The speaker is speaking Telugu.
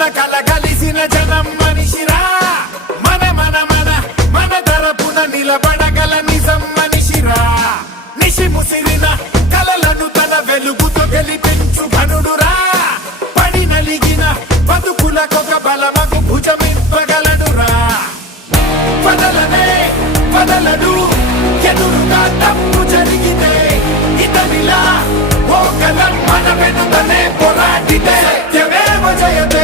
తరపున కలగలిసిన జనం మనిషిరా మన మన మన మన తరపున నిలబడగల నిజం మనిషిరా నిషి ముసిరిన కలలను తన వెలుగుతో గెలిపించు ఘనుడురా పడి నలిగిన బతుకులకొక బలమగు భుజమివ్వగలడురా వదలనే వదలడు ఎదురుగా తప్పు జరిగితే ఇతనిలా ఓ కలం మన వెనుకనే పోరాడితే సత్యమేవ జయతే